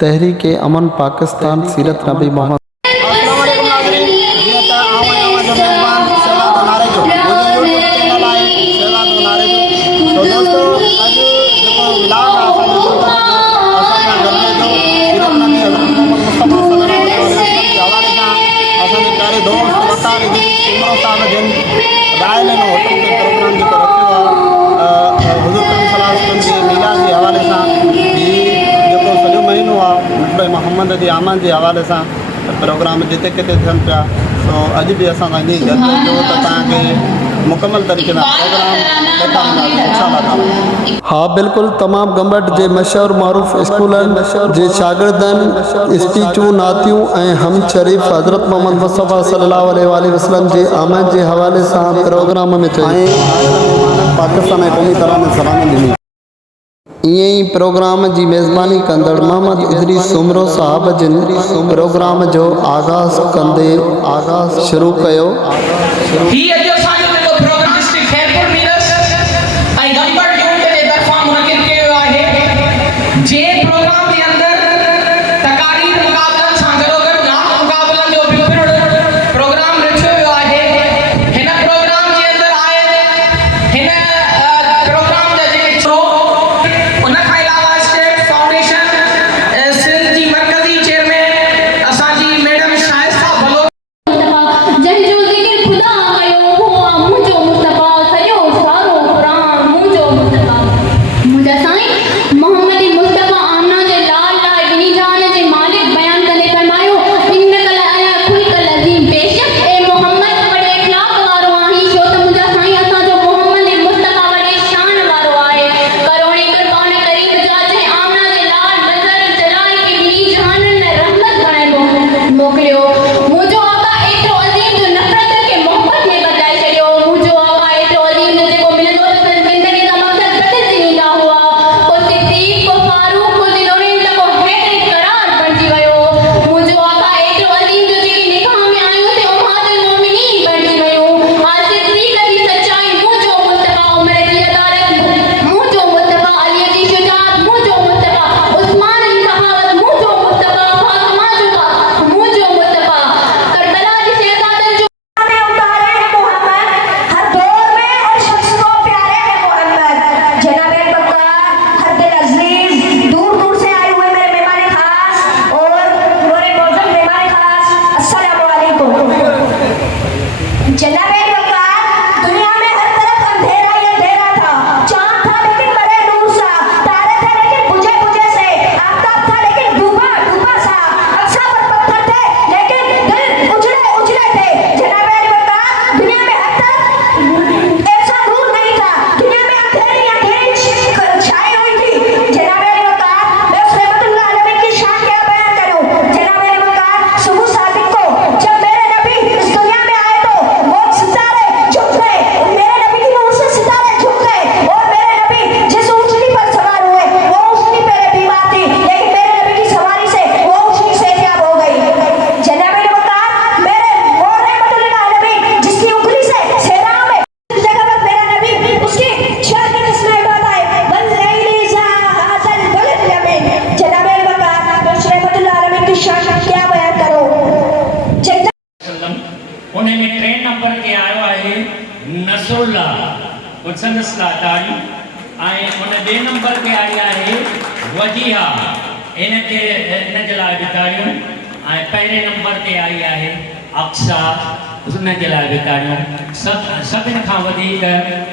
तहरीक अमन पाकिस्तान सीरत नबी मोहम्मद। मोहम्मद जी आमन के हवाले से प्रोग्राम जिते किते थियनि पिया तो अॼु बि असां सां ईअं गॾु जो त तव्हांखे मुकमल तरीक़े सां प्रोग्राम इंशाअल्लाह। हाँ बिल्कुल, तमाम गंबट जे मशहूर मारूफ स्कूलन जे शागिर्दन स्पीचूं नातियूं ऐं हम शरीफ हज़रत मोहम्मद मुस्तफ़ा सल्लल्लाहु अलैहि वसल्लम जे आमद जे हवाले सां प्रोग्राम में पाकिस्तान ऐं क़ौमी तराने सलामी ॾिनी। ईअं ई प्रोग्राम जी मेज़बानी कंदड़ मोहम्मद इदरीस सुमरो साहब जिन प्रोग्राम जो आगाज़ कंदे शुरू कयो। नंबर पे आई है वजीहा इनके इन जे लाइ भितारियूं ऐं पहिरें नंबर ते आई है अक्सा उन जे लाइ भितारियूं। सभिनि खां वधीक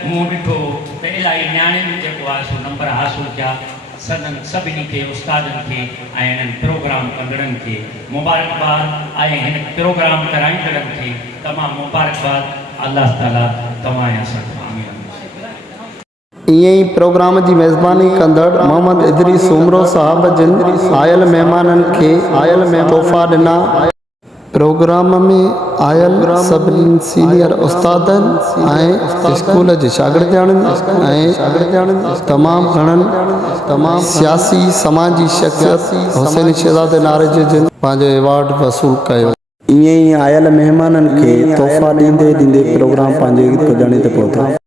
मूं ॾिठो त इलाही न्याणियुनि जेको आहे सो नंबर हासिलु कया। सभिनी खे उस्तादनि खे ऐं हिननि प्रोग्राम कंदड़नि खे मुबारकबाद ऐं हिन प्रोग्राम कराईंदड़नि खे तमामु मुबारकबाद। अल्लाह ताला तव्हां सां ईअं ई प्रोग्राम जी मेज़बानी कंदड़ मोहम्मद इदरीस सुमरो साहब जिन आयल महिमाननि खे तोहफ़ा ॾिना। प्रोग्राम में आयल सभिनी सीनियर उस्तादनि ऐं स्कूल जे शागिर्दनि ऐं तमामु सियासी समाजी शख़्सियत हुसैन शहज़ाद नारजी जिन पंहिंजो एवॉर्ड वसूल कयो। ईअं ई आयल महिमाननि खे तोहफ़ा ॾींदे प्रोग्राम पंहिंजे पुॼाणे ते पहुता।